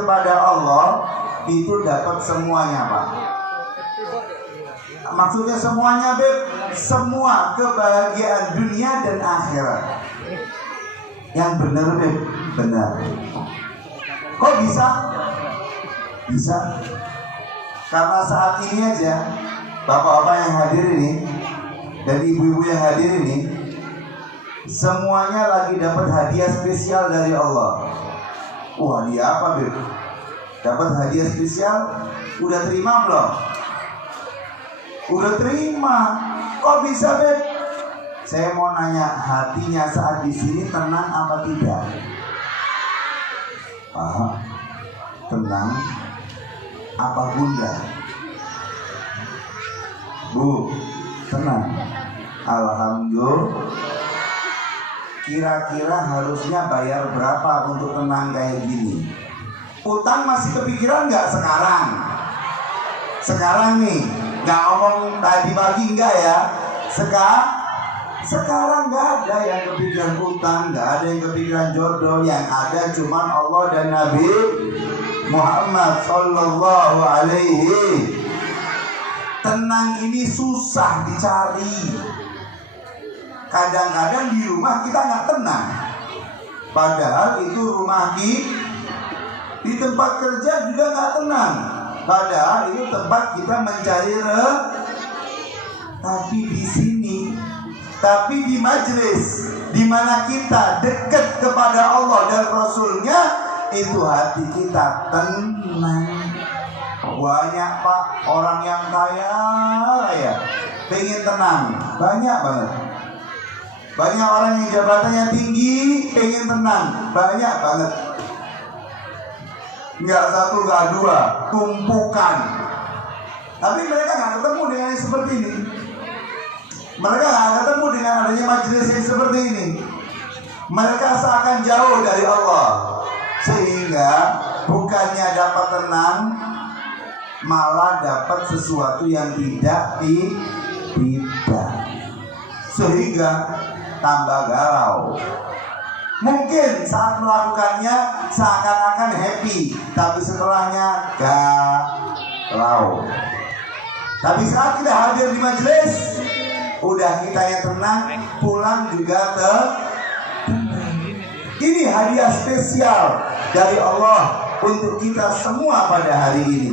kepada Allah itu dapat semuanya, Pak. Maksudnya semuanya, Beb, semua kebahagiaan dunia dan akhirat. Yang benar, Beb, benar. Kok bisa? Bisa. Karena saat ini aja bapak-bapak yang hadir ini dan ibu-ibu yang hadir ini semuanya lagi dapat hadiah spesial dari Allah. Wah, hadiah apa, Beb? Dapat hadiah spesial? Udah terima belum? Udah terima. Kok bisa, Beb? Saya mau nanya, hatinya saat di sini tenang apa tidak? Pak, tenang apa Bunda? Bu, tenang. Alhamdulillah. Kira-kira harusnya bayar berapa untuk tenang kayak gini? Utang masih kepikiran nggak sekarang? Sekarang nih, nggak ngomong tadi pagi enggak ya? Sekarang nggak ada yang kepikiran utang, nggak ada yang kepikiran jodoh. Yang ada cuman Allah dan Nabi Muhammad Sallallahu Alaihi. Tenang ini susah dicari. Kadang-kadang di rumah kita nggak tenang, padahal itu rumah kita. Di tempat kerja juga nggak tenang, padahal itu tempat kita mencari tapi di sini, tapi di majelis di mana kita dekat kepada Allah dan Rasulnya, itu hati kita tenang. Banyak, Pak, orang yang kaya raya pengen tenang, banyak banget. Banyak orang yang jabatannya tinggi pengen tenang, banyak banget. Nggak satu, nggak dua, tumpukan. Tapi mereka nggak ketemu dengan yang seperti ini. Mereka nggak ketemu dengan adanya majelis yang seperti ini. Mereka seakan jauh dari Allah, sehingga bukannya dapat tenang, malah dapat sesuatu yang tidak. Sehingga tambah galau. Mungkin saat melakukannya seakan-akan happy, tapi setelahnya galau. Tapi saat kita hadir di majelis, udah kita yang tenang, pulang juga tenang. Ini hadiah spesial dari Allah untuk kita semua pada hari ini.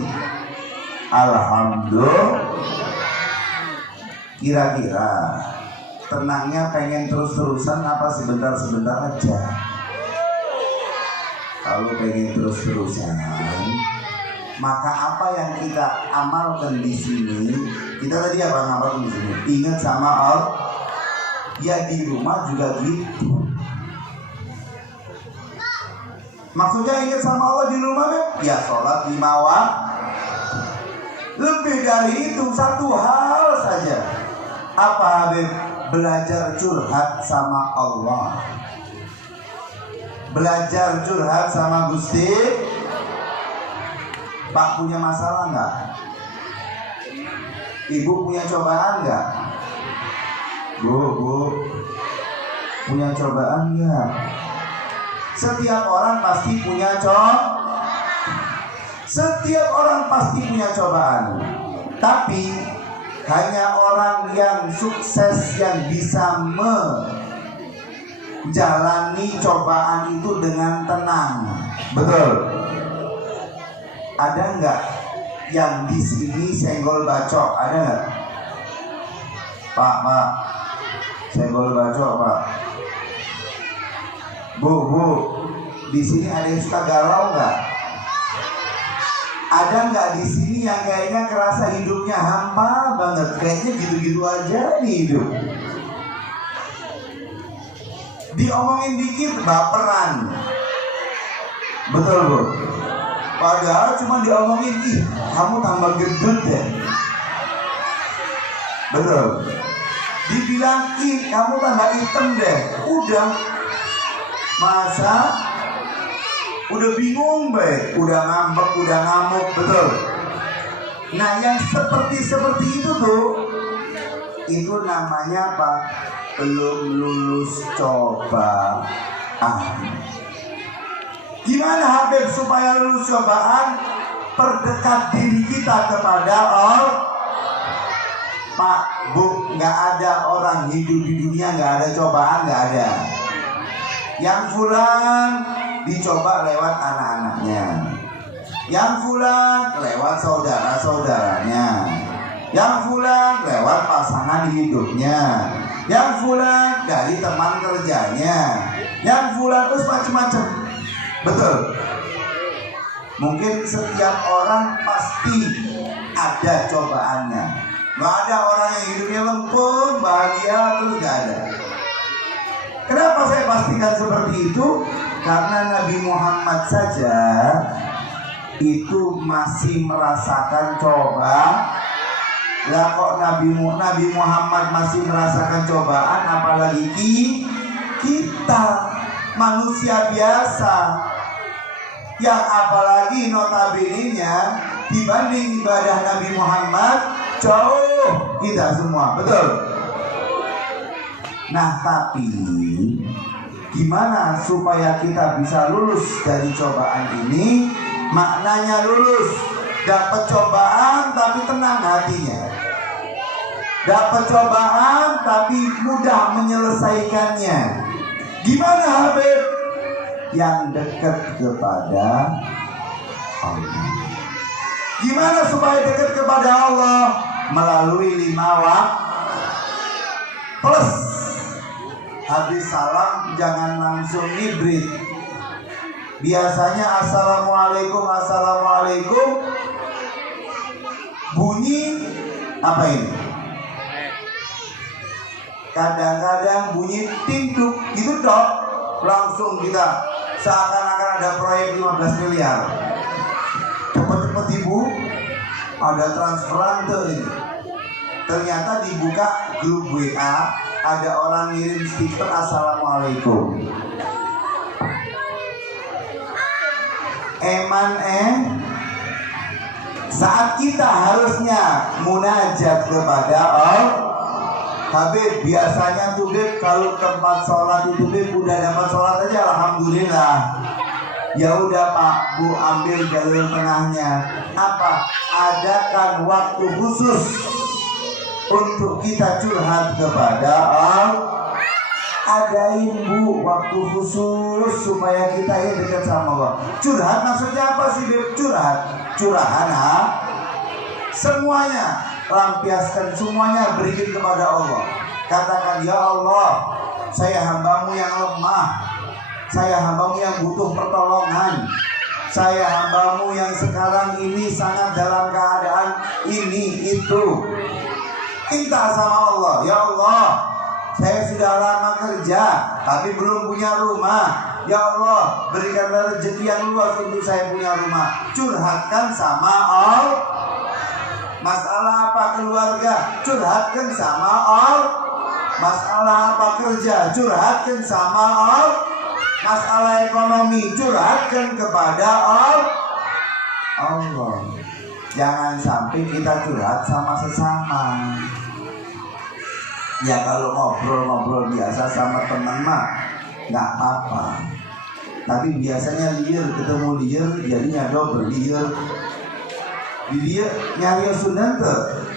Alhamdulillah. Kira-kira tenangnya pengen terus-terusan apa sebentar-sebentar aja? Kalau pengen terus-terusan, maka apa yang kita amalkan di sini, kita tadi apa ngamalkan di sini? Ingat sama Allah. Ya di rumah juga gitu. Maksudnya ingat sama Allah di rumah, ya sholat 5 waktu. Lebih dari itu, satu hal saja. Apa, Habib? Belajar curhat sama Allah. Belajar curhat sama Gusti. Pak, punya masalah nggak? Ibu punya cobaan nggak? Bu, punya cobaan nggak? Setiap orang pasti punya Setiap orang pasti punya cobaan. Tapi hanya orang yang sukses yang bisa menjalani cobaan itu dengan tenang. Betul. Ada nggak yang di sini senggol bacok? Ada nggak? Pak, senggol bacok, Pak. Bu, di sini ada yang suka galau nggak? Ada nggak di sini yang kayaknya kerasa hidupnya hampa banget, kayaknya gitu-gitu aja nih hidup. Diomongin dikit baperan, betul Bu? Padahal cuma diomongin, ih kamu tambah gendut ya, betul? Dibilang, ih kamu tambah hitam deh, udah masa udah bingung baik, udah ngambek, udah ngamuk, betul. Nah yang seperti itu tuh, itu namanya apa? Belum lulus cobaan. Gimana Habib supaya lulus cobaan? Perdekat diri kita kepada Allah. Pak, Bu, nggak ada orang hidup di dunia nggak ada cobaan, nggak ada. Yang fulan dicoba lewat anak-anaknya, yang fulan lewat saudara-saudaranya, yang fulan lewat pasangan hidupnya, yang fulan dari teman kerjanya, yang fulan terus macam-macam. Betul. Mungkin setiap orang pasti ada cobaannya. Gak ada orang yang hidupnya lempeng, bahagia, terus gak ada. Kenapa saya pastikan seperti itu? Karena Nabi Muhammad saja itu masih merasakan cobaan. Lah kok Nabi Muhammad masih merasakan cobaan, apalagi kita manusia biasa, yang apalagi notabene-nya dibanding ibadah Nabi Muhammad jauh kita semua, betul? Nah, tapi gimana supaya kita bisa lulus dari cobaan ini? Maknanya lulus, dapat cobaan tapi tenang hatinya, dapat cobaan tapi mudah menyelesaikannya. Gimana Habib? Yang dekat kepada Allah. Gimana supaya dekat kepada Allah? Melalui 5 waktu plus. Habis salam jangan langsung hibrid. Biasanya assalamualaikum, assalamualaikum, bunyi apa ini? Kadang-kadang bunyi tinduk gitu dok, langsung kita seakan-akan ada proyek 15 miliar. Cepet-cepet ibu, ada transferan tuh ini. Ternyata dibuka grup WA, ada orang ngirim stiker assalamualaikum. Saat kita harusnya munajat kepada Allah. Habib, biasanya tuh Bib, kalau tempat sholat itu Bib udah dapat sholat aja alhamdulillah. Ya udah Pak, Bu, ambil jalur tengahnya. Apa? Adakan waktu khusus untuk kita curhat kepada Allah. Adain Bu waktu khusus supaya kita ini dekat sama Allah. Curhat maksudnya apa sih Bib? Curahan semuanya, lampiaskan semuanya, berikan kepada Allah. Katakan, ya Allah, saya hambamu yang lemah, saya hambamu yang butuh pertolongan, saya hambamu yang sekarang ini sangat dalam keadaan ini itu. Minta sama Allah, ya Allah, saya sudah lama kerja tapi belum punya rumah. Ya Allah, berikanlah rezeki yang luas untuk saya punya rumah. Curhatkan sama Allah. Masalah apa keluarga? Curhatkan sama Allah. Masalah apa kerja? Curhatkan sama Allah. Masalah ekonomi? Curhatkan kepada Allah. Jangan sampai kita curhat sama sesama. Ya kalau ngobrol-ngobrol biasa sama teman mah nggak apa-apa. Tapi biasanya liar ketemu liar, jadinya double liar. Dia nyari Sunan tuh.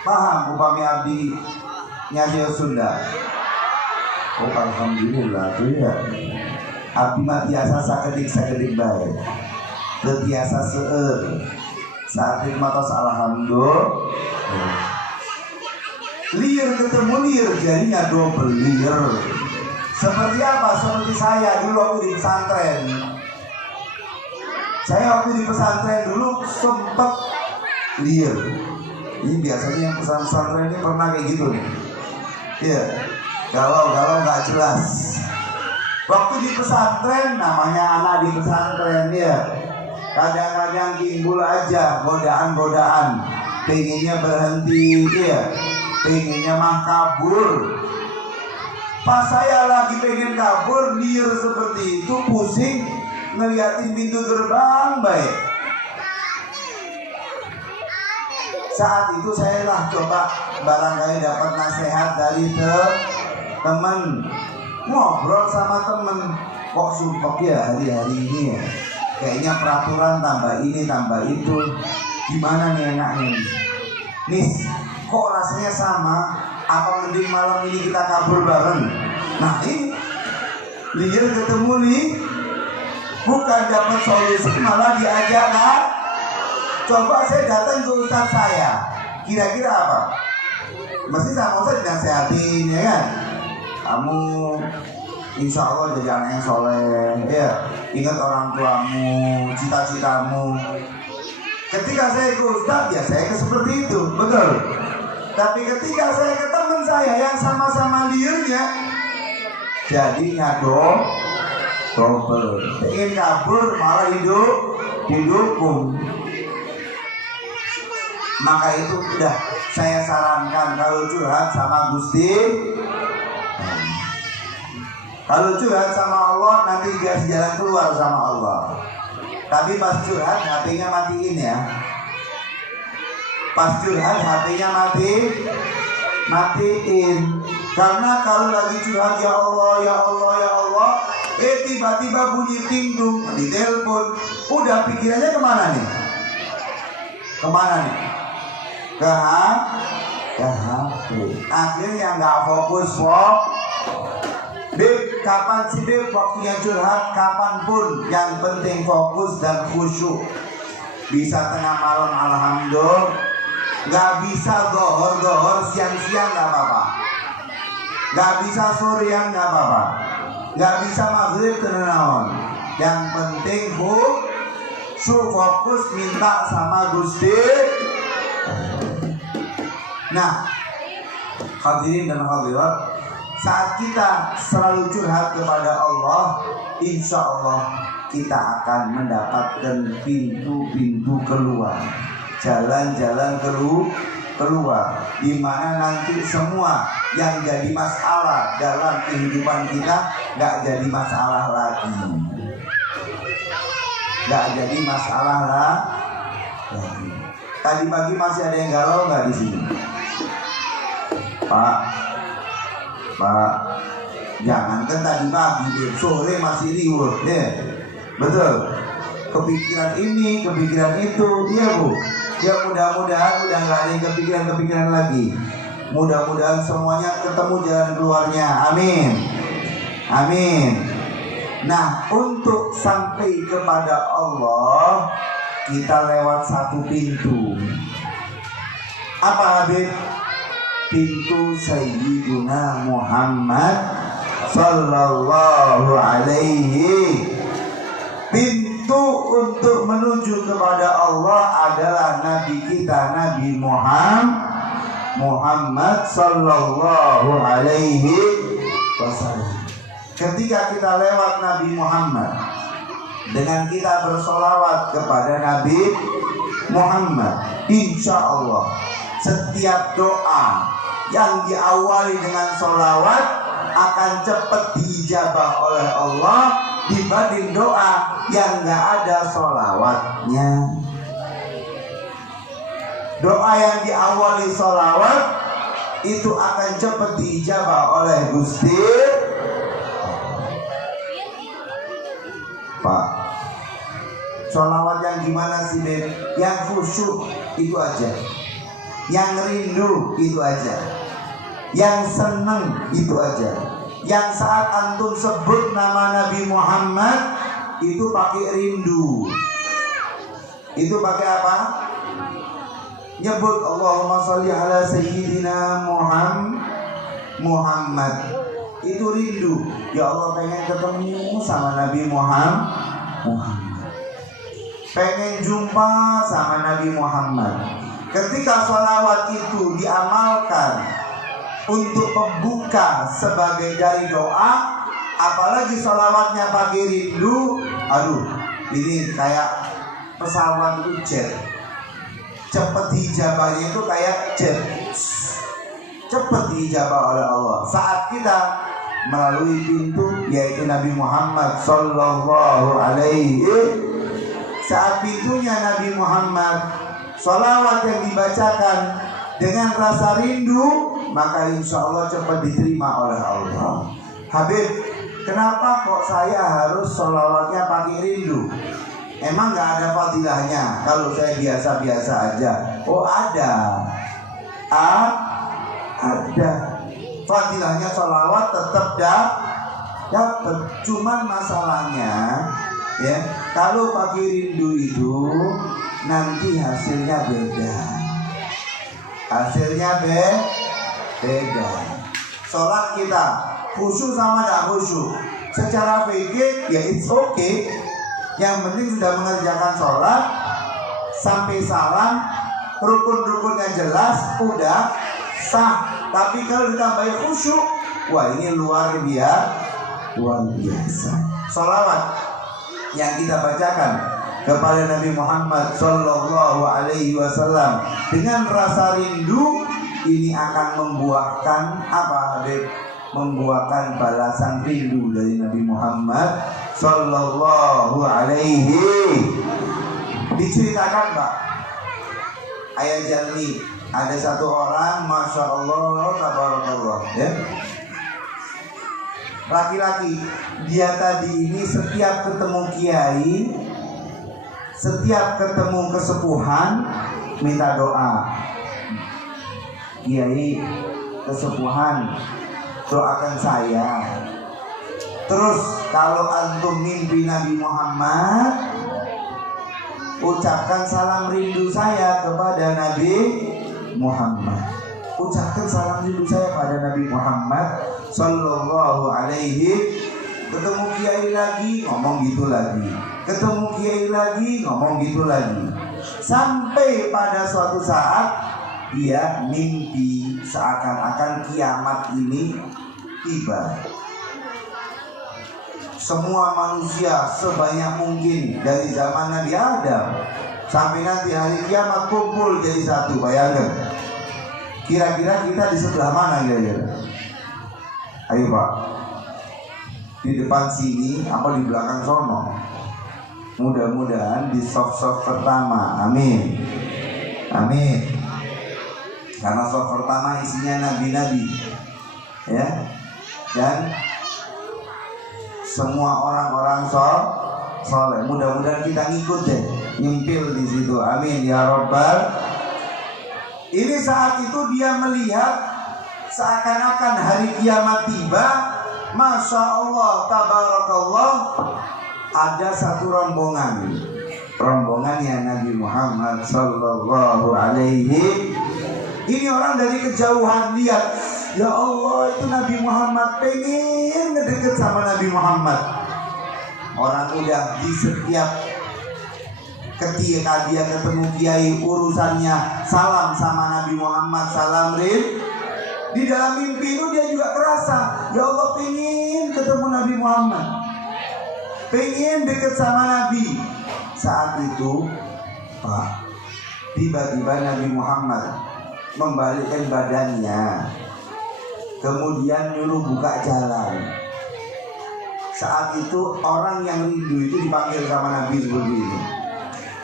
Paham upami abdi nyari Sunda. Oh alhamdulillah tuh ya. Abdi mah tiasa sakedik baik. Teu tiasa seueur. Saat matos alhamdulillah. Liar ketemu liar jadinya double liar. Seperti apa? Seperti saya dulu waktu di pesantren. Saya waktu di pesantren dulu sempat liar. Ini biasanya yang pesantren ini pernah kayak gitu nih. Iya, galau nggak jelas. Waktu di pesantren, namanya anak di pesantren ya, kadang-kadang timbul aja godaan-godaan, pengennya berhenti, ya, pengennya mah kabur. Pas saya lagi pengen kabur, liar seperti itu, pusing ngeliatin pintu gerbang baik. Saat itu saya lah coba barangkali dapat nasihat dari teman, ngobrol sama teman. kok sumpah ya hari-hari ini ya, kayaknya peraturan tambah ini tambah itu, gimana nih enaknya nih, kok rasanya sama, apa mending malam ini kita kabur bareng. Nah ini liar ketemu nih, bukan dapat solusi malah diajak kan. Coba saya datang ke ustaz saya, kira-kira apa? Mesti sama ustaz dinasehatin ya kan, kamu insya Allah jadi anak yang soleh ya, ingat orang tuamu, cita-citamu. Ketika saya ke ustaz ya saya ke seperti itu, betul. Tapi ketika saya ke teman saya yang sama-sama liarnya, jadinya double, ingin kabur malah didukung. Maka itu udah saya sarankan, kalau curhat sama Gusti, kalau curhat sama Allah nanti dikasih jalan keluar sama Allah. Tapi pas curhat HP-nya matiin ya. Pas curhat HP-nya matiin. Karena kalau lagi curhat ya Allah, ya Allah, ya Allah, tiba-tiba bunyi tinggung di telepon, udah pikirannya kemana nih? Kemana nih? Ke HP. Akhirnya nggak fokus. Beb, kapan sih Beb waktunya curhat? Kapanpun, yang penting fokus dan khusyuk. Bisa tengah malam alhamdulillah, nggak bisa dohor siang-siang nggak apa-apa, nggak bisa sorean nggak apa-apa, nggak bisa maghrib tenawan. Yang penting khusyuk, fokus, minta sama Gusti. Nah, hadirin dan hadirat, saat kita selalu curhat kepada Allah, insya Allah kita akan mendapatkan pintu-pintu keluar, jalan-jalan keluar, di mana nanti semua yang jadi masalah dalam kehidupan kita nggak jadi masalah lagi, nggak jadi masalah lagi. Tadi pagi masih ada yang galau nggak di sini? Pak, jangankan tadi pagi, sore masih riuh, ya, betul. Kepikiran ini, kepikiran itu, iya Bu. Ya mudah-mudahan udah nggak ada kepikiran lagi. Mudah-mudahan semuanya ketemu jalan keluarnya. Amin, amin. Nah, untuk sampai kepada Allah, kita lewat satu pintu. Apa Habib? Pintu Sayyiduna Muhammad Sallallahu Alaihi. Pintu untuk menuju kepada Allah adalah Nabi kita, Nabi Muhammad Sallallahu Alaihi Wasallam. Ketika kita lewat Nabi Muhammad, dengan kita bersolawat kepada Nabi Muhammad, insya Allah setiap doa yang diawali dengan solawat akan cepat diijabah oleh Allah dibanding doa yang gak ada solawatnya. Doa yang diawali solawat itu akan cepat diijabah oleh Gusti. Pak, solawat yang gimana sih Beb? Yang khusyuk itu aja, yang rindu itu aja, yang seneng itu aja, yang saat antum sebut nama Nabi Muhammad itu pakai rindu. Itu pakai apa? Nyebut Allahumma sholli ala sayyidina Muhammad. Itu rindu. Ya Allah, pengen ketemu sama Nabi Muhammad. Pengen jumpa sama Nabi Muhammad. Ketika sholawat itu diamalkan untuk pembuka sebagai dari doa, apalagi sholawatnya pakai rindu, aduh, ini kayak pesawat itu jet. Cepet dijabahnya itu kayak jet, cepet dijabah oleh Allah saat kita melalui pintu yaitu Nabi Muhammad Sallallahu Alaihi. Saat pintunya Nabi Muhammad, sholawat yang dibacakan dengan rasa rindu, maka insya Allah cepat diterima oleh Allah. Habib, kenapa kok saya harus sholawatnya pakai rindu? Emang nggak ada fadilahnya kalau saya biasa-biasa aja? Oh ada. Ada. Fadilahnya sholawat tetap dapat. Cuman masalahnya ya, kalau pakai rindu itu nanti hasilnya beda. Hasilnya beda. Sholat kita khusyuk sama tidak khusyuk, secara fikih ya it's okay. Yang penting sudah mengerjakan sholat sampai salam, rukun-rukunnya jelas, udah sah. Tapi kalau ditambahin khusyuk, wah ini luar biasa. Sholawat yang kita bacakan kepada Nabi Muhammad Sallallahu Alaihi Wasallam dengan rasa rindu ini akan membuahkan apa, Habib? Membuahkan balasan rindu dari Nabi Muhammad Sallallahu Alaihi. Diceritakan Pak, ayat Jalmi, ada satu orang, masya Allah, tabarakallah, ya, laki-laki. Dia tadi ini setiap ketemu kiai, setiap ketemu kesepuhan, minta doa. Kiai, kesepuhan, doakan saya. Terus kalau antum mimpi Nabi Muhammad, ucapkan salam rindu saya kepada Nabi Muhammad. Ucapkan salam rindu saya pada Nabi Muhammad Sallallahu Alaihi. Ketemu kiai lagi, ngomong gitu lagi. Ketemu kiai lagi, ngomong gitu lagi. Sampai pada suatu saat dia mimpi seakan-akan kiamat ini tiba. Semua manusia sebanyak mungkin dari zaman Nabi Adam sampai nanti hari kiamat kumpul jadi satu. Bayangkan, kira-kira kita di sebelah mana kira-kira? Ayo Pak, di depan sini apa di belakang sono? Mudah-mudahan di soft pertama. Amin. Amin. Karena soft pertama isinya nabi-nabi, ya, dan semua orang-orang soleh. Mudah-mudahan kita ngikut deh, nyimpil di situ. Amin ya Rabbal. Ini saat itu dia melihat seakan-akan hari kiamat tiba. Masya Allah, tabarakallah, ada satu rombongannya Nabi Muhammad Sallallahu Alaihi. Ini orang dari kejauhan lihat, ya Allah itu Nabi Muhammad, pengen ngedeket sama Nabi Muhammad. Orang udah di setiap ketika dia ketemu kiai urusannya salam sama Nabi Muhammad, salam rin. Di dalam mimpi itu dia juga kerasa, ya Allah pengen ketemu Nabi Muhammad, pengen deket sama Nabi. Saat itu Pak, tiba-tiba Nabi Muhammad membalikkan badannya, kemudian nyuruh buka jalan. Saat itu orang yang rindu itu dipanggil sama Nabi seperti ini.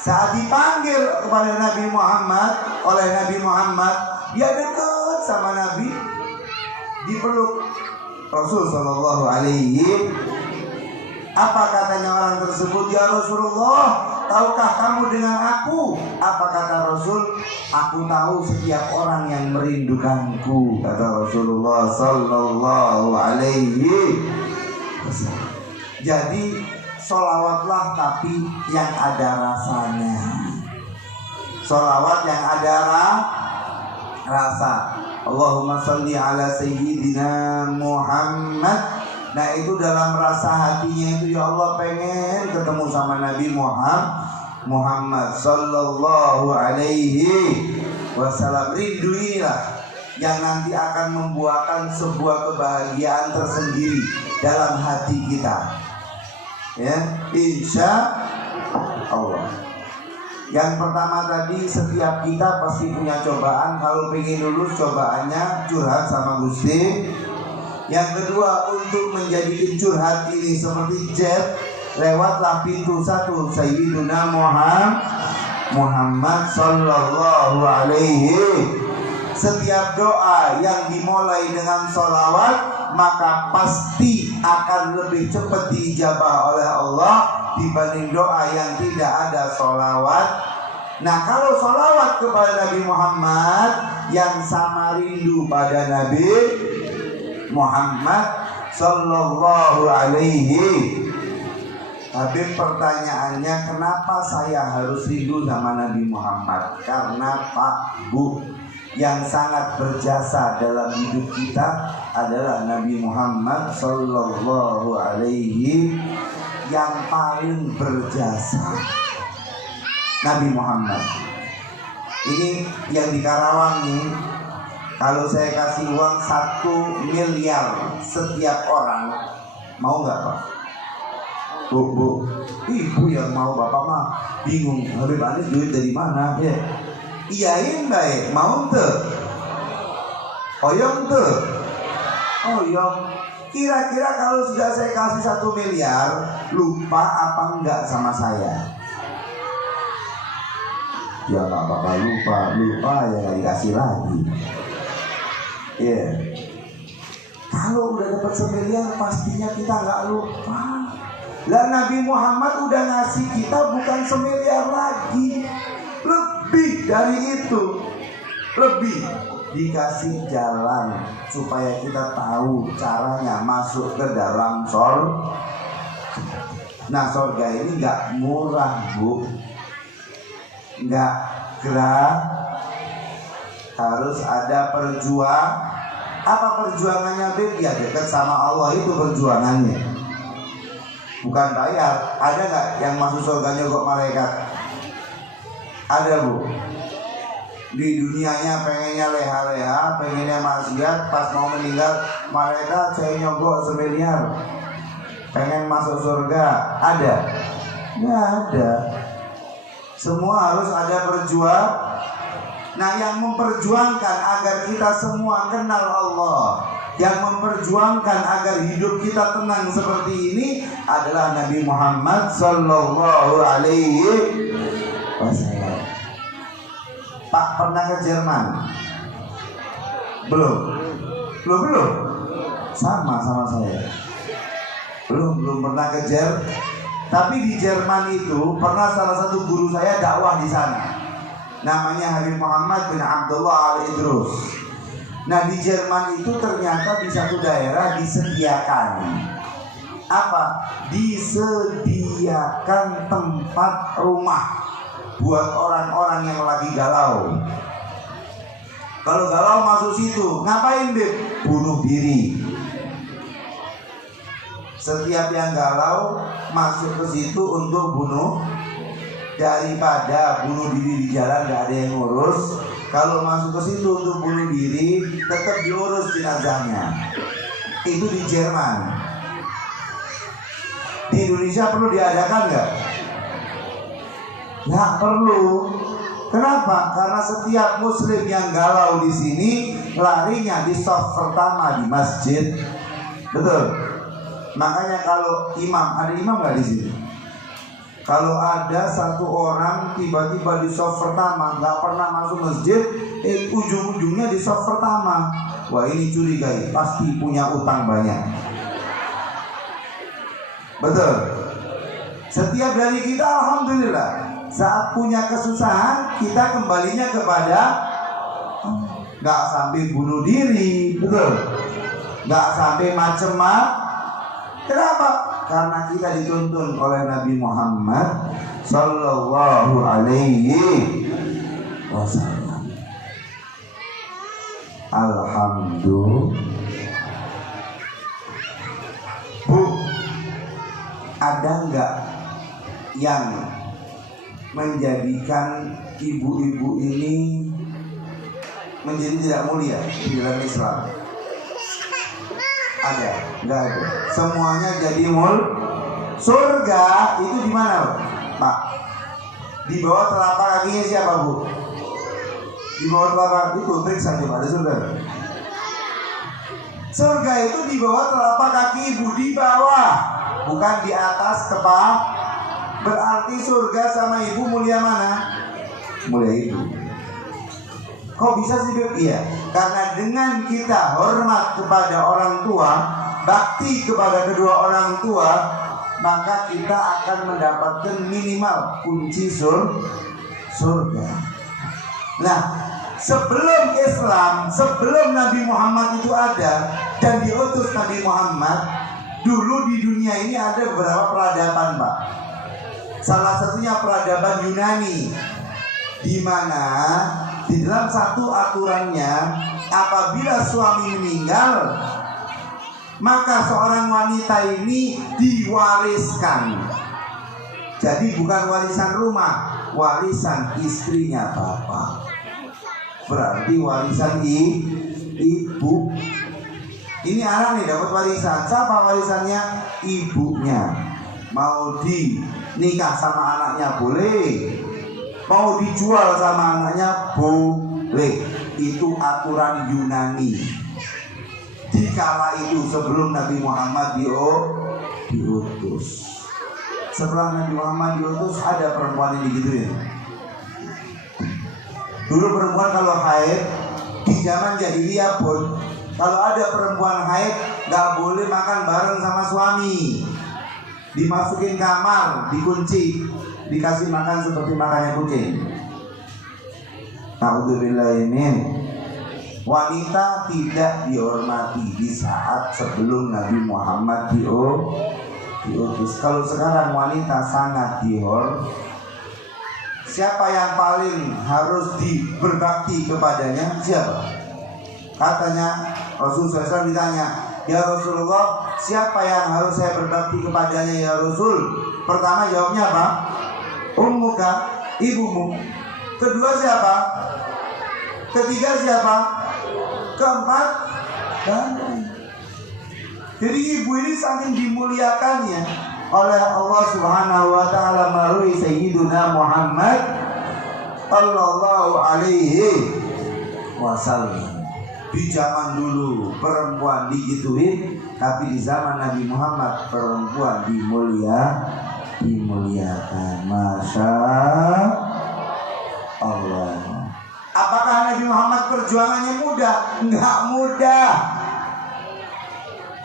Saat dipanggil kepada Nabi Muhammad oleh Nabi Muhammad, dia dekat sama Nabi, dipeluk Rasul Sallallahu Alaihi. Apa katanya orang tersebut? Ya Rasulullah, tahukah kamu dengan aku? Apa kata Rasul? Aku tahu setiap orang yang merindukanku, kata Rasulullah Sallallahu Alaihi Wasallam. Jadi sholawatlah tapi yang ada rasanya. Sholawat yang ada rasa. Allahumma salli ala sayyidina Muhammad. Nah itu dalam rasa hatinya itu, ya Allah pengen ketemu sama Nabi Muhammad Sallallahu Alaihi Wasallam. Rindu inilah yang nanti akan membuahkan sebuah kebahagiaan tersendiri dalam hati kita, ya, insya Allah. Yang pertama tadi, setiap kita pasti punya cobaan. Kalau pengen lulus cobaannya curhat sama Gusti. Yang kedua, untuk menjadikan curhat ini seperti jet, lewatlah pintu satu, Sayyiduna Muhammad Sallallahu Alaihi. Setiap doa yang dimulai dengan sholawat maka pasti akan lebih cepat diijabah oleh Allah dibanding doa yang tidak ada sholawat. Nah, kalau sholawat kepada Nabi Muhammad yang sama rindu pada Nabi Muhammad Sallallahu Alaihi. Tapi pertanyaannya, kenapa saya harus rindu sama Nabi Muhammad? Karena Pak Bu, yang sangat berjasa dalam hidup kita adalah Nabi Muhammad Sallallahu Alaihi. Yang paling berjasa Nabi Muhammad. Ini yang di Karawang nih, kalau saya kasih uang 1 miliar setiap orang, mau nggak Pak? Bu, ibu yang mau, bapak mah bingung. Habib Anis duit dari mana? Ya, iyain baik, mau tuh? Oyong tuh? Oyong. Kira-kira kalau sudah saya kasih 1 miliar, lupa apa enggak sama saya? Ya nggak bakal lupa ya nggak dikasih lagi. Ya, kalau udah dapat 1 miliar pastinya kita nggak lupa. Lah Nabi Muhammad udah ngasih kita bukan 1 miliar lagi, lebih dari itu, lebih dikasih jalan supaya kita tahu caranya masuk ke dalam surga. Nah, surga ini nggak murah Bu, nggak gerak, harus ada perjuangan. Apa perjuangannya Beb? Ya dekat sama Allah, itu perjuangannya. Bukan bayar. Ada nggak yang masuk surga nyogok malaikat? Ada Bu. Di dunianya pengennya leha-leha, pengennya maksiat, pas mau meninggal malaikat saya nyogok 1 miliar, pengen masuk surga. Ada? Nggak ada. Semua harus ada perjuangan. Nah, yang memperjuangkan agar kita semua kenal Allah, yang memperjuangkan agar hidup kita tenang seperti ini adalah Nabi Muhammad Sallallahu Alaihi Wasallam. Pak pernah ke Jerman? Belum. Sama saya. Belum pernah ke Jerman. Tapi di Jerman itu pernah salah satu guru saya dakwah di sana. Namanya Habib Muhammad bin Abdullah Al-Idrus. Nah, di Jerman itu ternyata di satu daerah disediakan apa? Disediakan tempat rumah buat orang-orang yang lagi galau. Kalau galau masuk situ, ngapain Beb? Bunuh diri. Setiap yang galau masuk ke situ untuk bunuh. Daripada bunuh diri di jalan gak ada yang ngurus, kalau masuk ke situ untuk bunuh diri tetap diurus jenazahnya. Itu di Jerman. Di Indonesia perlu diadakan nggak? Nggak perlu. Kenapa? Karena setiap Muslim yang galau di sini larinya di shaf pertama di masjid. Betul. Makanya kalau imam, ada imam nggak di sini? Kalau ada satu orang tiba-tiba di shaf pertama, nggak pernah masuk masjid, ujung-ujungnya di shaf pertama, wah ini curiga, pasti punya utang banyak. Betul. Setiap dari kita, alhamdulillah, saat punya kesusahan kita kembalinya kepada, nggak sampai bunuh diri, betul, nggak sampai macam-macam. Kenapa? Karena kita dituntun oleh Nabi Muhammad Sallallahu Alaihi Wasallam. Alhamdulillah. Bu, ada nggak yang menjadikan ibu-ibu ini menjadi tidak mulia di dalam Islam? Ada? Nggak ada. Semuanya jadi surga itu di mana, Pak? Di bawah telapak kakinya siapa, Bu? Di bawah telapak itu periksa coba, ada surga. Surga itu di bawah telapak kaki ibu, di bawah, bukan di atas kepala. Berarti surga sama ibu mulia mana? Mulia ibu. Kok bisa sih Beb? Iya, karena dengan kita hormat kepada orang tua, bakti kepada kedua orang tua, maka kita akan mendapatkan minimal kunci surga. Nah, sebelum Islam, sebelum Nabi Muhammad itu ada dan diutus Nabi Muhammad, dulu di dunia ini ada beberapa peradaban, Pak. Salah satunya peradaban Yunani, di mana di dalam satu aturannya, apabila suami meninggal, maka seorang wanita ini diwariskan. Jadi bukan warisan rumah, warisan istrinya bapak. Berarti warisan ibu. Ini anak nih dapat warisan. Siapa warisannya? Ibunya. Mau dinikah sama anaknya boleh, mau dijual sama anaknya boleh. Itu aturan Yunani. Di kala itu sebelum Nabi Muhammad diutus. Setelah Nabi Muhammad diutus, ada perempuan ini digituin. Dulu perempuan kalau haid, di zaman jahiliyah pun, kalau ada perempuan haid gak boleh makan bareng sama suami. Dimasukin kamar, dikunci, dikasih makan seperti makannya kucing. Na'udzubillahimin. Wanita tidak dihormati di saat sebelum Nabi Muhammad diutus. Kalau sekarang wanita sangat dihormati. Siapa yang paling harus berbakti kepadanya? Siapa? Katanya Rasulullah SAW ditanya, ya Rasulullah, siapa yang harus saya berbakti kepadanya ya Rasul? Pertama jawabnya apa? Ummuka, ibumu. Kedua siapa? Ketiga siapa? Keempat, bapak. Jadi ibu ini saking dimuliakannya oleh Allah Subhanahu wa taala melalui Sayyiduna Muhammad sallallahu alaihi wasallam. Di zaman dulu perempuan digituin, tapi di zaman Nabi Muhammad perempuan dimuliakan. Masya Allah. Apakah Nabi Muhammad perjuangannya mudah? Enggak mudah.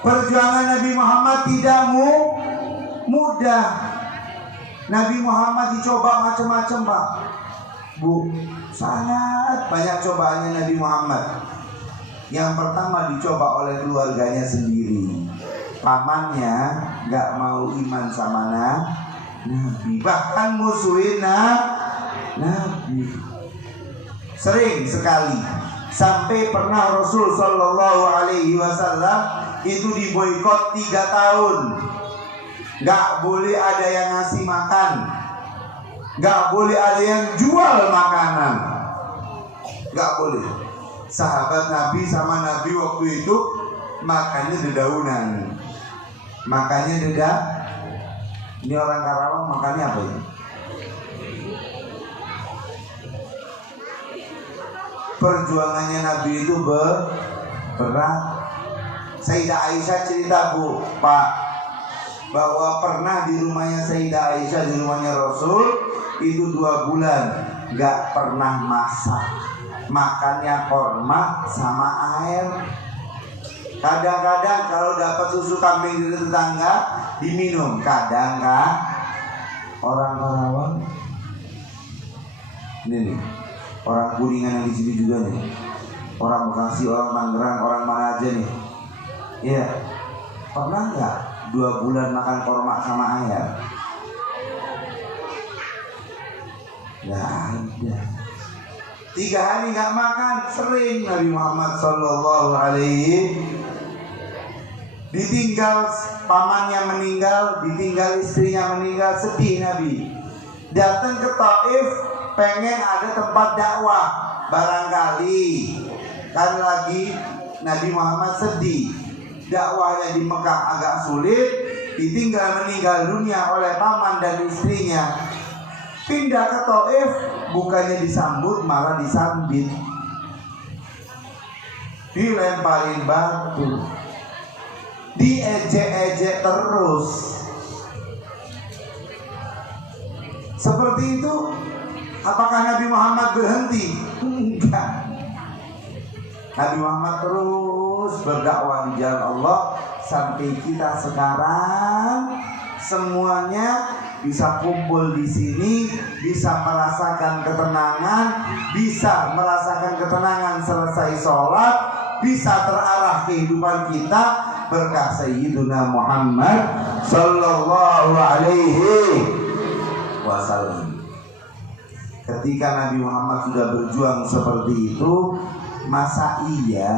Perjuangan Nabi Muhammad tidak mudah. Nabi Muhammad dicoba macam-macam, Pak. Bu, sangat banyak cobaannya Nabi Muhammad. Yang pertama dicoba oleh keluarganya sendiri. Pamannya nggak mau iman sama Nabi, bahkan musuhin Nabi. Sering sekali, sampai pernah Rasul Shallallahu Alaihi Wasallam itu diboikot 3 tahun. Gak boleh ada yang ngasih makan, gak boleh ada yang jual makanan, gak boleh. Sahabat Nabi sama Nabi waktu itu makannya dedaunan, makannya Ini orang Karawang makannya apa ya? Perjuangannya Nabi itu berat. Sayyidah Aisyah cerita, Bu, Pak, bahwa pernah di rumahnya Sayyidah Aisyah, di rumahnya Rasul, itu 2 bulan gak pernah masak. Makannya korma sama air. Kadang-kadang kalau dapat susu kambing dari tetangga diminum, kadang gak. Orang Karawang ini nih, orang Kuningan yang di sini juga nih, orang Bekasi, orang Tangerang, orang mana aja nih. Iya, pernah nggak 2 bulan makan korma sama air? Nggak ada. 3 hari nggak makan, sering. Nabi Muhammad Sallallahu Alaihi, ditinggal pamannya meninggal, ditinggal istrinya meninggal, sedih Nabi. Datang ke Taif, pengen ada tempat dakwah, barangkali kan lagi Nabi Muhammad sedih. Dakwahnya di Mekah agak sulit, ditinggal meninggal dunia oleh paman dan istrinya. Pindah ke Taif, bukannya disambut malah disambit, dilemparin batu, diejek-ejek terus. Seperti itu. Apakah Nabi Muhammad berhenti? Enggak. Nabi Muhammad terus berdakwah di jalan Allah sampai kita sekarang semuanya bisa kumpul di sini, bisa merasakan ketenangan, bisa merasakan ketenangan selesai sholat, bisa terarah kehidupan kita berkah Sayyiduna Muhammad Sallallahu Alaihi Wasallam. Ketika Nabi Muhammad sudah berjuang seperti itu, masa iya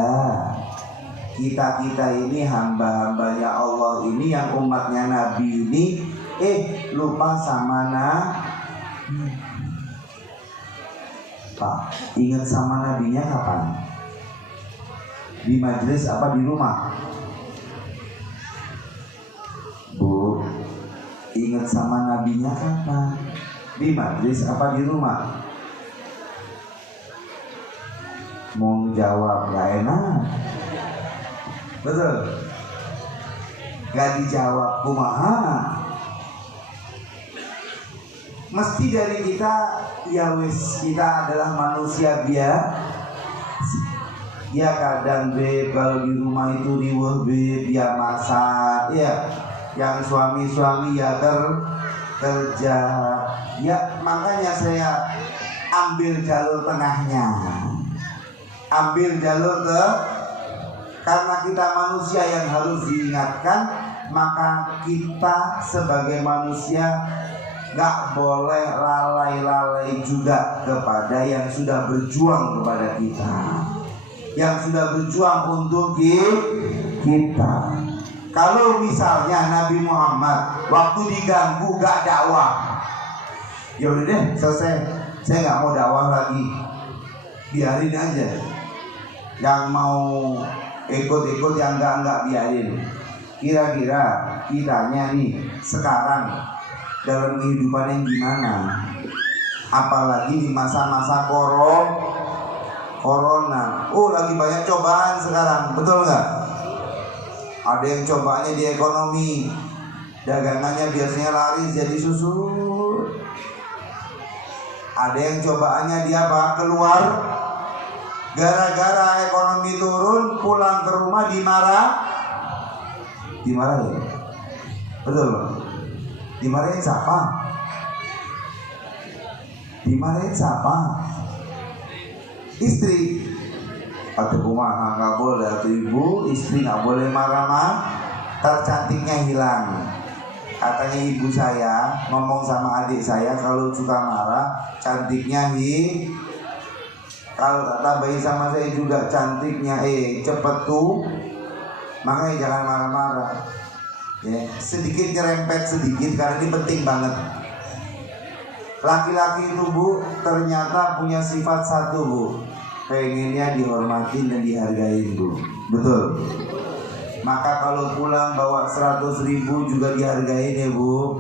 kita ini hamba-hambanya Allah ini yang umatnya Nabi ini lupa sama Pak, ingat sama Nabinya kapan? Di majelis apa di rumah? Bu, ingat sama Nabinya kapan? Di majelis apa di rumah? Mau jawab gak enak, betul? Gak dijawab kumaha. Mesti dari kita, ya wis, kita adalah manusia biasa. Ya kadang beb, kalau di rumah itu riweuh beb, dia masak, ya. Yang suami-suami ya kerja. Ya makanya saya ambil jalur tengahnya. Ambil jalur karena kita manusia yang harus diingatkan, maka kita sebagai manusia gak boleh lalai-lalai juga kepada yang sudah berjuang kepada kita, yang sudah berjuang untuk kita. Kalau misalnya Nabi Muhammad waktu diganggu gak dakwah, ya udah deh selesai, saya gak mau dakwah lagi, biarin aja. Yang mau ikut-ikut, yang enggak biarin. Kira-kira kitanya nih sekarang dalam kehidupan yang gimana? Apalagi di masa-masa corona. Lagi banyak cobaan sekarang, betul nggak? Ada yang cobaannya di ekonomi, dagangannya biasanya laris jadi susut. Ada yang cobaannya dia apa? Keluar. Gara-gara ekonomi turun, pulang ke rumah dimarahin. Betul Bang? Dimarahin siapa? Istri. Atau kumaha nggak boleh, atau ibu, istri nggak boleh marah-marah, tercantiknya hilang. Katanya ibu saya ngomong sama adik saya, kalau suka marah cantiknya kalau tak tambahin sama saya juga cantiknya cepet tuh. Makanya jangan marah-marah ya, sedikit nyerempet sedikit, karena ini penting banget. Laki-laki itu Bu ternyata punya sifat satu Bu, pengennya dihormatin dan dihargain Bu, betul? Maka kalau pulang bawa 100.000 juga dihargain ya Bu.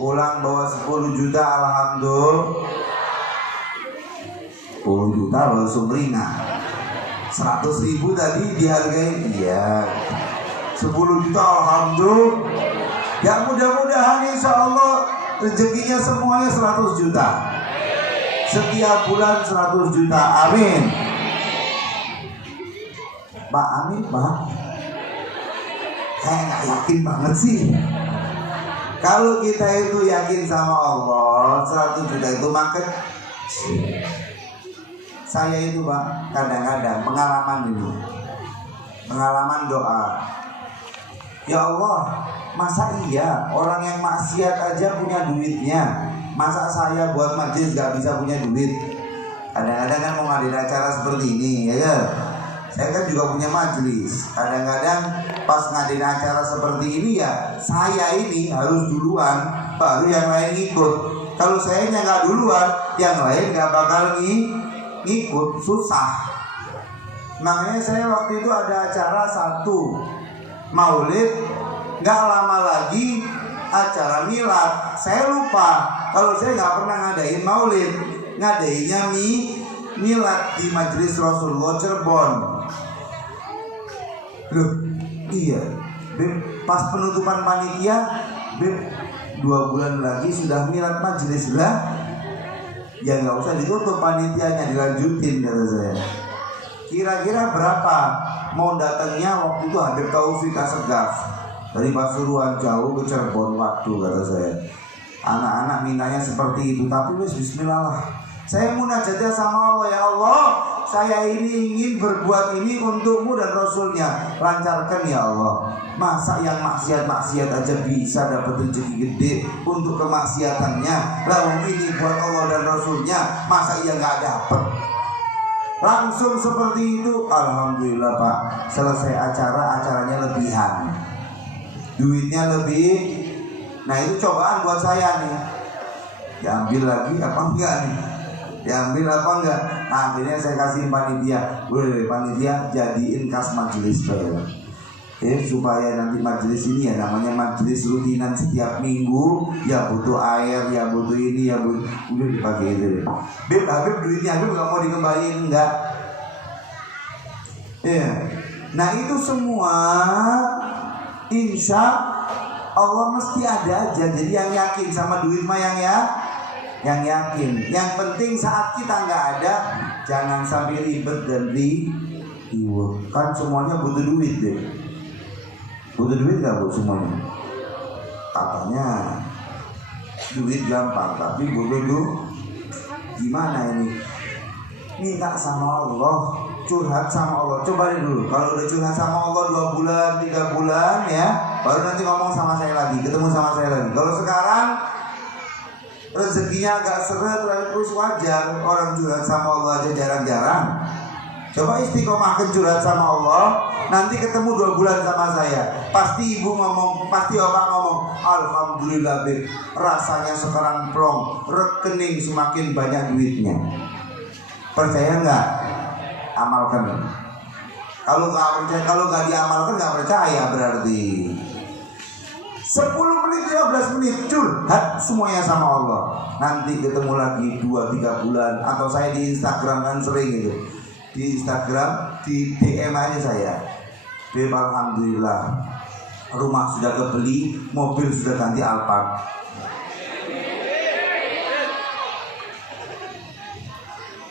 Pulang bawa 10 juta alhamdulillah. 10 juta langsung ringan. 100.000 tadi dihargai, iya. 10 juta alhamdulillah. Ya mudah-mudahan insya Allah rezekinya semuanya 100 juta. Setiap bulan 100 juta, amin. Pak, amin Pak. Saya gak yakin banget sih. Kalau kita itu yakin sama Allah 100 juta itu maka saya itu Pak, kadang-kadang pengalaman doa. Ya Allah, masa iya orang yang maksiat aja punya duitnya, masa saya buat majelis gak bisa punya duit? Kadang-kadang kan mau ngadain acara seperti ini ya. Saya kan juga punya majelis. Kadang-kadang pas ngadain acara seperti ini ya, saya ini harus duluan, baru yang lain ikut. Kalau saya nggak duluan, yang lain nggak bakal ngikut, susah. Makanya saya waktu itu ada acara satu maulid, nggak lama lagi acara milad. Saya lupa kalau saya nggak pernah ngadain maulid, ngadainnya milad di Majelis Rasulullah Cirebon. Loh, iya, Beb, pas penutupan panitia, Beb, 2 bulan lagi sudah milad majelis lah. Ya nggak usah ditutup panitianya, dilanjutin kata saya. Kira-kira berapa mau datangnya waktu itu Habib Taufik Assegaf dari Pasuruan jauh ke Cirebon waktu kata saya. Anak-anak mintanya seperti itu, tapi wis bismillah lah. Saya munajatnya sama Allah, ya Allah, saya ini ingin berbuat ini untukmu dan Rasulnya, lancarkan ya Allah. Masa yang maksiat-maksiat aja bisa dapat rezeki gede untuk kemaksiatannya, lalu ini buat Allah dan Rasulnya, masa ia nggak dapat? Langsung seperti itu, alhamdulillah Pak. Selesai acaranya lebihan, duitnya lebih. Nah itu cobaan buat saya nih. Diambil lagi apa enggak nih? Diambil apa enggak? Nah, akhirnya saya kasih panitia. Panitia jadiin kas majelis supaya nanti majelis ini ya namanya majelis rutinan setiap minggu, ya butuh air, ya butuh ini, ya butuh, udah dipakai itu. Habib duitnya Habib nggak mau dikembaliin enggak? Iya. Nah itu semua insya Allah mesti ada aja. Jadi yang yakin sama duit mah yang yakin. Yang penting saat kita nggak ada, jangan sampai ribet dan ribut. Kan semuanya butuh duit deh. Butuh duit nggak buat semuanya? Katanya duit gampang, tapi butuh duit. Gimana ini? Minta sama Allah, curhat sama Allah. Coba dulu. Kalau udah curhat sama Allah 2 bulan, 3 bulan ya, baru nanti ngomong sama saya lagi, ketemu sama saya lagi. Kalau sekarang rezekinya agak seret, terus wajar orang curhat sama Allah aja jarang-jarang. Coba istiqomah curhat sama Allah, nanti ketemu 2 bulan sama saya, pasti ibu ngomong, pasti bapak ngomong, alhamdulillah Beb, rasanya sekarang plong, rekening semakin banyak duitnya. Percaya nggak? Amalkan. Kalau nggak percaya, kalau nggak diamalkan nggak percaya berarti. 10 menit, 15 menit curhat semuanya sama Allah. Nanti ketemu lagi 2-3 bulan. Atau saya di Instagram kan sering gitu. Di Instagram, di DM aja saya. Beb, alhamdulillah rumah sudah kebeli, mobil sudah ganti Alphard.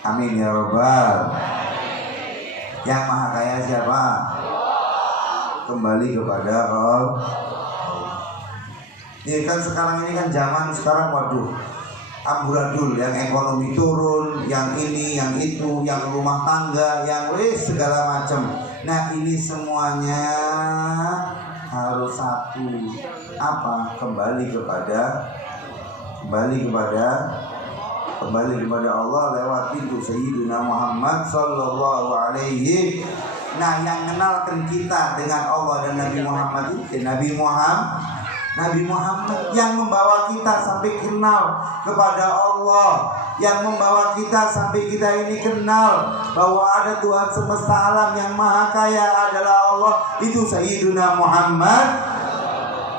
Amin ya Rabbal. Yang maha kaya siapa? Kembali kepada Allah. Ini kan sekarang ini kan zaman sekarang, waduh, amburadul, yang ekonomi turun, yang ini, yang itu, yang rumah tangga, yang segala macam. Nah ini semuanya harus satu, apa? Kembali kepada Allah lewat pintu Sayyidina Muhammad Sallallahu Alaihi. Nah yang kenalkan kita dengan Allah dan Nabi Muhammad itu Nabi Muhammad yang membawa kita sampai kenal kepada Allah, yang membawa kita sampai kita ini kenal bahwa ada Tuhan semesta alam yang maha kaya adalah Allah, itu Sayyidina Muhammad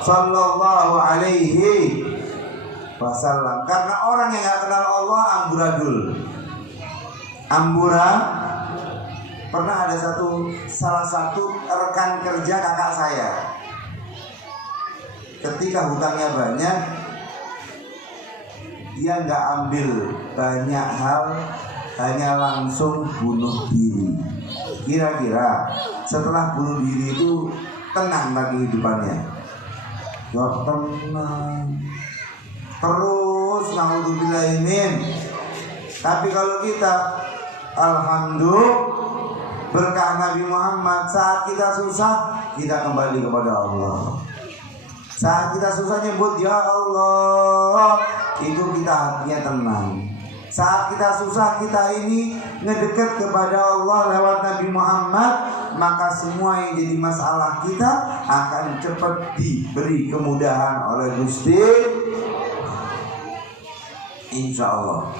Sallallahu Alaihi Wasallam. Karena orang yang gak kenal Allah amburadul. Pernah ada salah satu rekan kerja kakak saya, ketika hutangnya banyak, dia nggak ambil banyak hal, hanya langsung bunuh diri. Kira-kira setelah bunuh diri itu tenang lagi hidupannya? Ya tenang. Terus naudzubillahimin. Tapi kalau kita, alhamdulillah, berkah Nabi Muhammad, saat kita susah, kita kembali kepada Allah. Saat kita susah nyebut ya Allah, itu kita hatinya tenang. Saat kita susah, kita ini ngedekat kepada Allah lewat Nabi Muhammad, maka semua yang jadi masalah kita akan cepat diberi kemudahan oleh Gusti. Insya Allah.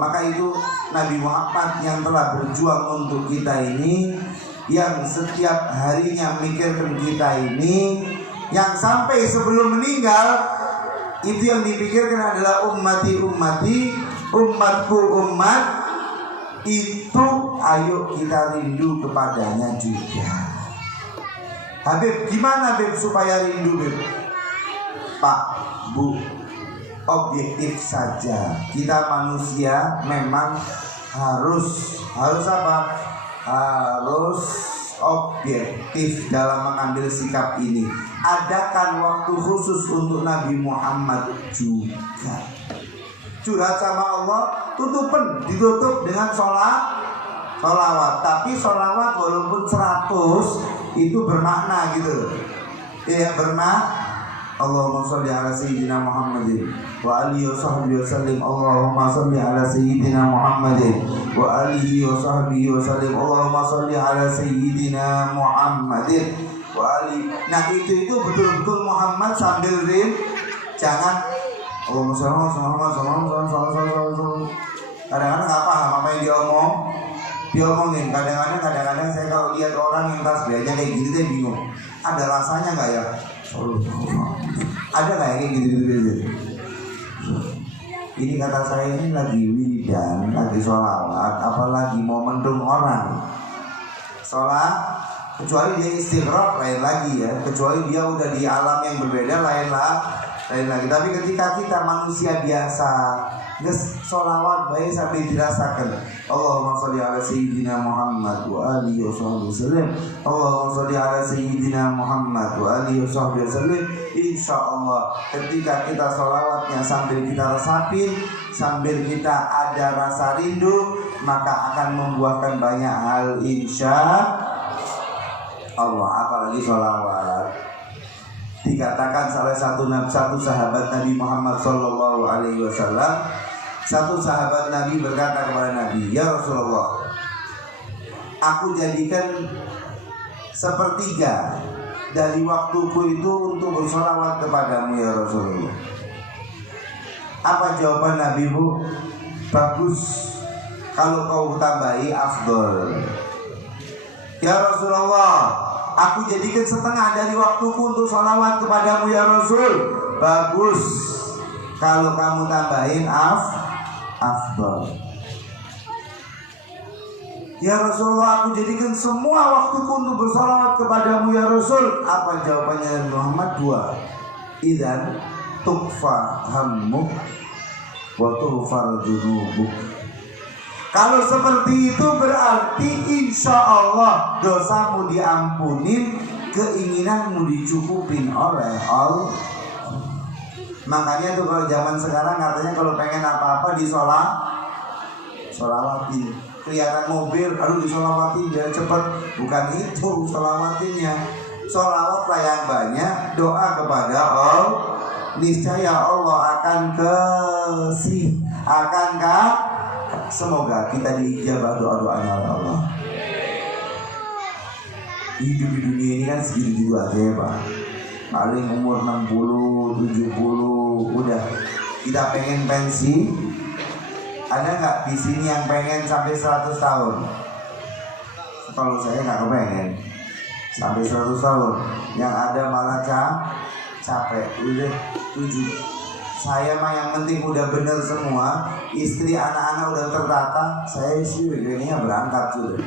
Maka itu Nabi Muhammad yang telah berjuang untuk kita ini, yang setiap harinya mikirkan kita ini, yang sampai sebelum meninggal itu yang dipikirkan adalah ummati, umatku, umat itu. Ayo kita rindu kepadanya juga. Habib, gimana Habib supaya rindu Habib? Pak, Bu, objektif saja, kita manusia memang harus apa? Harus objektif dalam mengambil sikap ini. Adakan waktu khusus untuk Nabi Muhammad juga. Curhat sama Allah, ditutup dengan sholawat. Tapi sholawat walaupun 100 itu bermakna gitu. Iya, bermakna. Allahumma sholli ala sayyidina Muhammadin wa alihi wa sahbihi wa sallim. Allahumma sholli ala sayyidina Muhammadin wa alihi wa sahbihi wa sallim. Allahumma sholli ala sayyidina Muhammadin wa alihi. Nah, itu betul-betul Muhammad sambil jangan Allahumma sholli. Kadang-kadang nggak paham apa yang diomongin. Kadang-kadang saya kalau lihat orang yang tasbihnya kayak gini saya bingung. Ada rasanya nggak ya? Ada nggak kayak gitu? Ini kata saya ini lagi wiridan, lagi sholawat, apalagi mau mendung orang. Sholat, kecuali dia istighraq lain lagi ya. Kecuali dia udah di alam yang berbeda lain lagi. Tapi ketika kita manusia biasa, sholawat baik sampai dirasakan. Allahumma sholli ala sayyidina Muhammad wa alihi wasallam. Allahumma sholli ala sayyidina Muhammad wa alihi wasallam. Insyaallah ketika kita sholawatnya sambil kita resapin, sambil kita ada rasa rindu, maka akan membuahkan banyak hal insyaallah. Apalagi sholawat. Dikatakan salah satu sahabat Nabi Muhammad sallallahu alaihi wasallam, satu sahabat Nabi berkata kepada Nabi, "Ya Rasulullah, aku jadikan sepertiga dari waktuku itu untuk bersolawat kepadamu ya Rasulullah." Apa jawaban Nabi, Bu? Bagus, kalau kau tambahi afdol. Ya Rasulullah, aku jadikan setengah dari waktuku untuk sholawat kepadamu ya Rasul. Bagus, kalau kamu tambahin afdal. Ya Rasulullah, aku jadikan semua waktuku untuk bersolawat kepadamu ya Rasul. Apa jawabannya Muhammad? 2. Idzan tukfa hammuk wa tughfar dzunubuk. Kalau seperti itu berarti insya Allah dosamu diampunin, keinginanmu dicukupin oleh Allah. Makanya tuh kalau zaman sekarang katanya kalau pengen apa-apa disolawatin. Kelihatan mobil, aduh disolawatin biar cepet. Bukan itu solawatinnya. Solawatlah yang banyak, doa kepada Allah. Niscaya Allah akan semoga kita diijabah doa-doanya oleh Allah. Hidup di dunia ini kan segitu-gitu aja ya Pak. Paling umur 60, 70 udah. Kita pengen pensi. Ada nggak di sini yang pengen sampai 100 tahun? Kalau saya nggak kepengen sampai 100 tahun. Yang ada malah capek. Udah 7. Saya mah yang penting udah bener semua, istri anak-anak udah tertata, saya sih kayaknya berangkat sudah.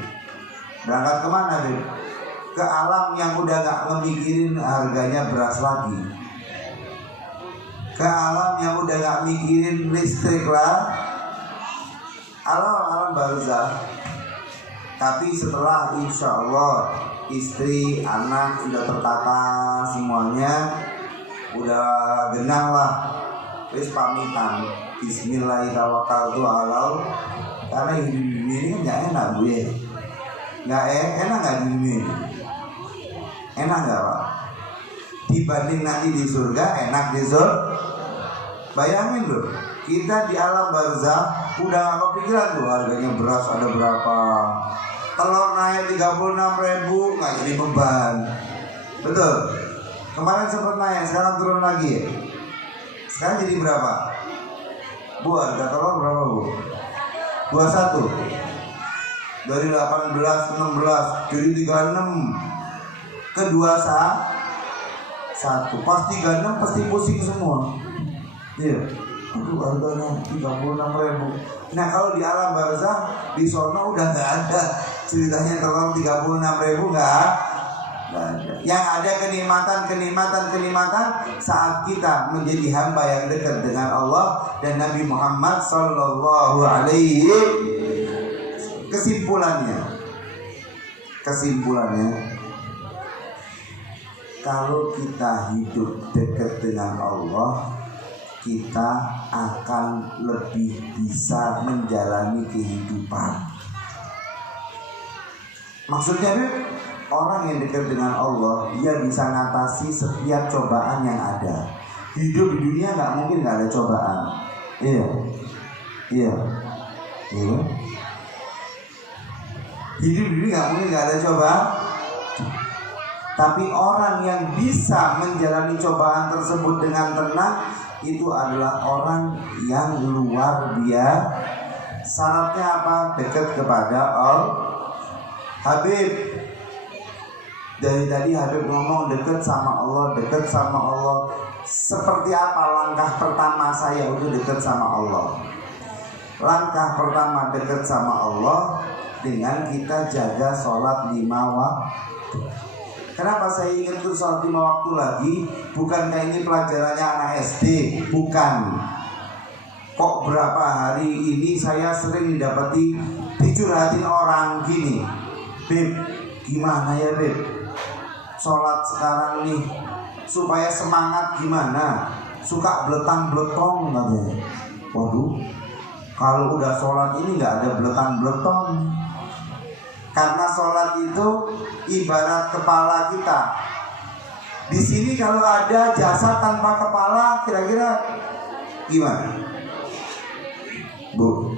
Berangkat kemana deh? Ke alam yang udah gak ngemikirin harganya beras lagi. Ke alam yang udah gak mikirin listrik lah. Alam barzah. Tapi setelah insya Allah istri, anak udah tertata semuanya, udah genah lah. Terus pamitan, Bismillahirrahmanirrahim. Karena hidup di dunia ini kan gak enak gue. Enak gak di dunia ini? Enak gak Pak? Dibanding nanti di surga, enak di surga. Bayangin loh, kita di alam barzah udah gak kepikiran tuh harganya beras ada berapa. Telur naik 36.000 gak jadi beban. Betul? Kemarin sempat naik, sekarang turun lagi ya? Sekarang jadi berapa? Bu, harga telur berapa Bu? 21. Dari 18, 16 jadi 36. Kedua satu. Pas 36 pasti pusing semua. Iya. Aduh, harganya 36.000. Nah, kalau di alam barzah di sono udah nggak ada ceritanya telur 36.000 nggak ada. Yang ada kenikmatan saat kita menjadi hamba yang dekat dengan Allah dan Nabi Muhammad sallallahu alaihi Kesimpulannya, kalau kita hidup dekat dengan Allah, kita akan lebih bisa menjalani kehidupan. Maksudnya, orang yang dekat dengan Allah, dia bisa mengatasi setiap cobaan yang ada. Hidup di dunia nggak mungkin nggak ada cobaan. Iya. Hidup di dunia nggak mungkin nggak ada cobaan. Tapi orang yang bisa menjalani cobaan tersebut dengan tenang, itu adalah orang yang luar biasa. Syaratnya apa? Dekat kepada Allah. Habib, dari tadi Habib ngomong dekat sama Allah. Seperti apa langkah pertama saya untuk dekat sama Allah? Langkah pertama dekat sama Allah dengan kita jaga sholat 5 waktu. Kenapa saya ingin untuk sholat 5 waktu lagi? Bukankah ini pelajarannya anak SD? Bukan. Kok berapa hari ini saya sering didapati dicurhatin orang gini, Beb, gimana ya Beb? Sholat sekarang nih supaya semangat gimana? Suka beletang-beletong katanya. Waduh, kalau udah sholat ini nggak ada beletang-beletong. Karena sholat itu ibarat kepala kita. Di sini kalau ada jasad tanpa kepala, kira-kira gimana? Bu,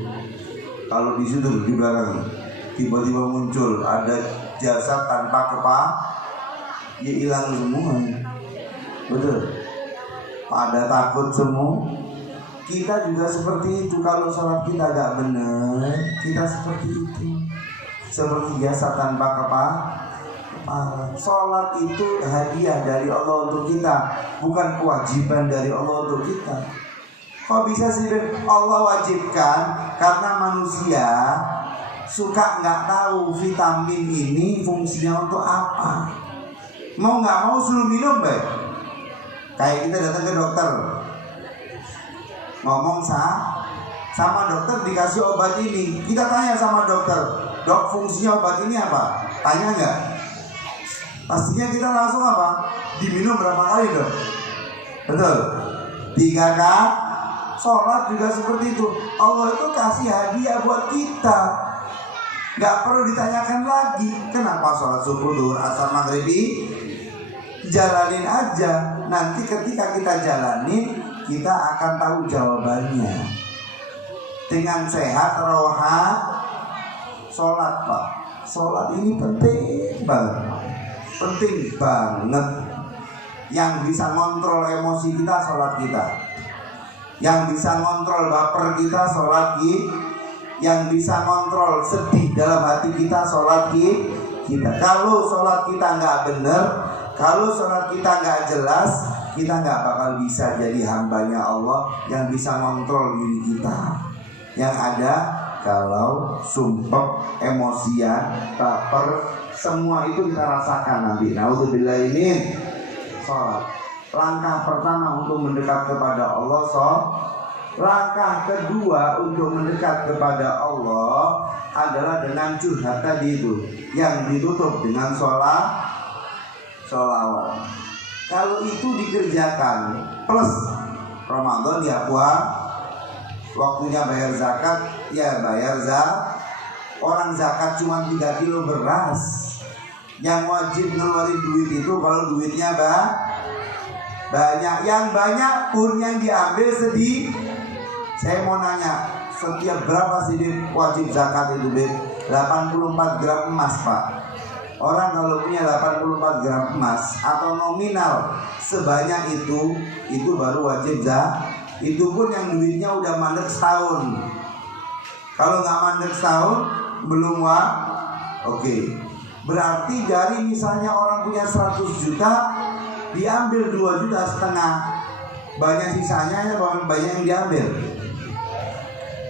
kalau di situ di belakang tiba-tiba muncul ada jasad tanpa kepala, ya hilang semua. Betul. Pada takut semua. Kita juga seperti itu. Kalau sholat kita gak benar, kita seperti itu. Seperti jasad tanpa kepala. Sholat itu hadiah dari Allah untuk kita, bukan kewajiban dari Allah untuk kita. Kok bisa sih Allah wajibkan? Karena manusia suka nggak tahu vitamin ini fungsinya untuk apa. Mau nggak mau suruh minum, baik. Kayak kita datang ke dokter, ngomong sama dokter dikasih obat ini, kita tanya sama dokter, dok fungsinya obat ini apa? Tanya nggak? Pastinya kita langsung apa? Diminum berapa kali dok? Betul? 3 kali. Sholat juga seperti itu. Allah itu kasih hadiah buat kita. Gak perlu ditanyakan lagi kenapa sholat subuh, duhur, asar, maghrib. Jalanin aja. Nanti ketika kita jalanin, kita akan tahu jawabannya. Dengan sehat rohani, sholat Pak. Sholat ini penting banget. Penting banget. Yang bisa ngontrol emosi kita, sholat kita. Yang bisa ngontrol baper kita, sholat kita. Yang bisa ngontrol sedih dalam hati kita, sholat kita. Kalau sholat kita nggak bener, kalau sholat kita nggak jelas, kita nggak bakal bisa jadi hambanya Allah yang bisa ngontrol diri kita. Yang ada kalau sumpek, emosian, baper, semua itu kita rasakan nanti. Naudzubillah ini sholat. Langkah pertama untuk mendekat kepada Allah, langkah kedua untuk mendekat kepada Allah adalah dengan curhat tadi itu, yang ditutup dengan sholawat. Kalau itu dikerjakan plus Ramadan ya waktunya bayar zakat, ya bayar zakat. Orang zakat cuma 3 kilo beras, yang wajib ngeluarin duit itu kalau duitnya banyak, yang banyak pun yang diambil sedih. Saya mau nanya, setiap berapa sih wajib zakat itu, Beb? 84 gram emas, Pak. Orang kalau punya 84 gram emas atau nominal sebanyak itu baru wajib zakat. Itu pun yang duitnya udah mandek setahun. Kalau nggak mandek setahun, belum Oke. Berarti dari misalnya orang punya 100 juta, diambil 2,5 juta. Banyak sisanya ya, banyak yang diambil.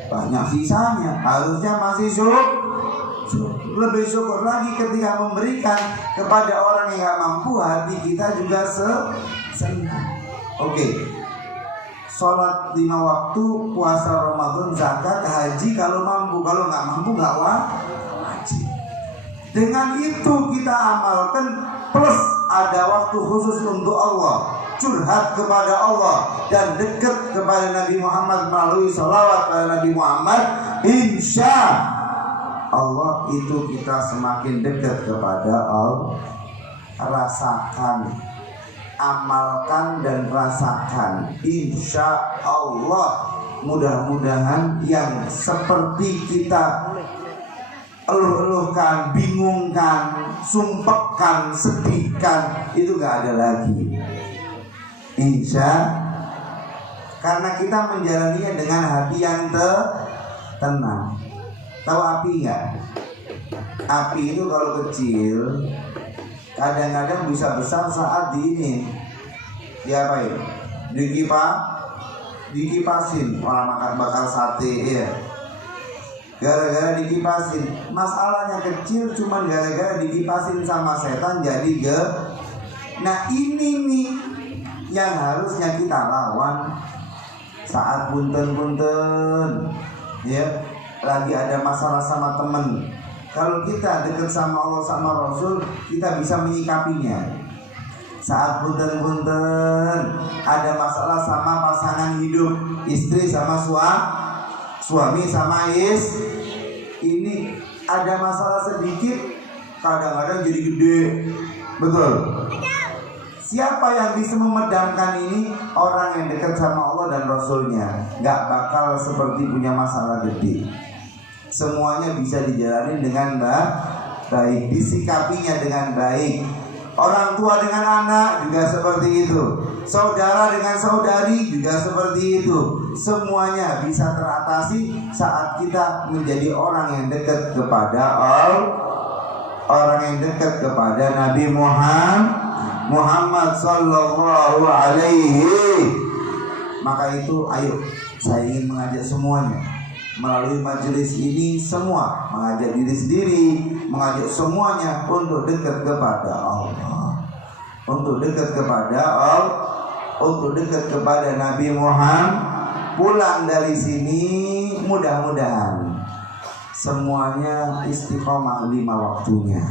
Banyak sisanya, harusnya masih lebih syukur lagi ketika memberikan kepada orang yang gak mampu. Hati kita juga senang. Oke. sholat 5 waktu, puasa Ramadan, zakat, haji kalau mampu. Kalau nggak mampu nggak wajib. Dengan itu kita amalkan, plus ada waktu khusus untuk Allah, curhat kepada Allah dan dekat kepada Nabi Muhammad melalui sholawat pada Nabi Muhammad. Insya Allah itu kita semakin dekat kepada Allah. Rasakan, amalkan dan rasakan. Insya Allah mudah-mudahan yang seperti kita eluh-eluhkan, bingungkan, sumpahkan, sedihkan, itu gak ada lagi. Insya, karena kita menjalaninya dengan hati yang tenang. Tahu api nggak? Api itu kalau kecil kadang-kadang bisa besar saat diapain? Dikipasin. Orang makan bakar sate ya. Gara-gara dikipasin. Masalahnya kecil cuman gara-gara dikipasin sama setan jadi Nah ini nih yang harusnya kita lawan saat punten-punten ya. Lagi ada masalah sama temen. Kalau kita dekat sama Allah sama Rasul, kita bisa menyikapinya. Saat punten-punten ada masalah sama pasangan hidup, istri sama suami sama ini ada masalah sedikit, kadang-kadang jadi gede. Betul. Siapa yang bisa memedamkan ini? Orang yang dekat sama Allah dan Rasulnya. Gak bakal seperti punya masalah gede. Semuanya bisa dijalani dengan baik, disikapinya dengan baik. Orang tua dengan anak juga seperti itu. Saudara dengan saudari juga seperti itu. Semuanya bisa teratasi saat kita menjadi orang yang dekat kepada Allah, orang yang dekat kepada Nabi Muhammad sallallahu alaihi. Maka itu ayo, saya ingin mengajak semuanya melalui majelis ini, semua mengajak diri sendiri, mengajak semuanya untuk dekat kepada Allah, untuk dekat kepada Allah, untuk dekat kepada Nabi Muhammad. Pulang dari sini mudah-mudahan semuanya istiqomah 5 waktunya.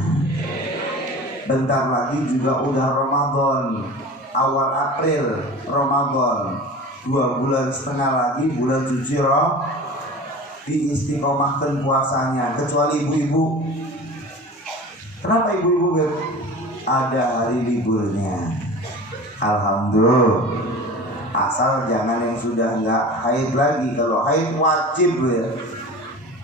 Bentar lagi juga udah Ramadan, awal April Ramadan, 2 bulan setengah lagi bulan suci diistiqomahkan puasanya. Kecuali ibu-ibu. Kenapa ibu-ibu? Ada hari liburnya. Alhamdulillah. Asal jangan yang sudah nggak haid lagi. Kalau haid wajib ya,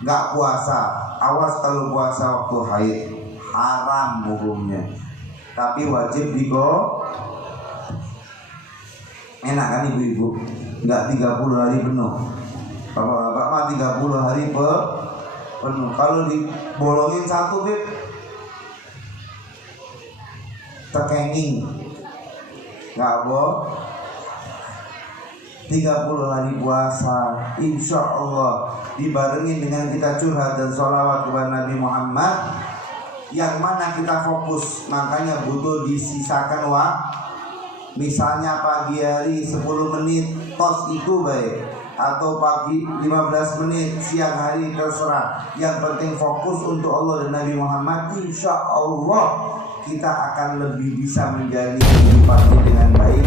nggak puasa. Awas kalau puasa waktu haid, haram hukumnya. Tapi wajib enak kan ibu-ibu? Nggak 30 hari penuh. Kalau bapak mah 30 hari penuh. Kalau dibolongin satu beb, tekenging, nggak boh. 30 hari puasa, insya Allah dibarengi dengan kita curhat dan sholawat kepada Nabi Muhammad, yang mana kita fokus. Makanya butuh disisakan misalnya pagi hari 10 menit tos itu baik, atau pagi 15 menit, siang hari terserah. Yang penting fokus untuk Allah dan Nabi Muhammad. Insya Allah kita akan lebih bisa menjalani kehidupan dengan baik.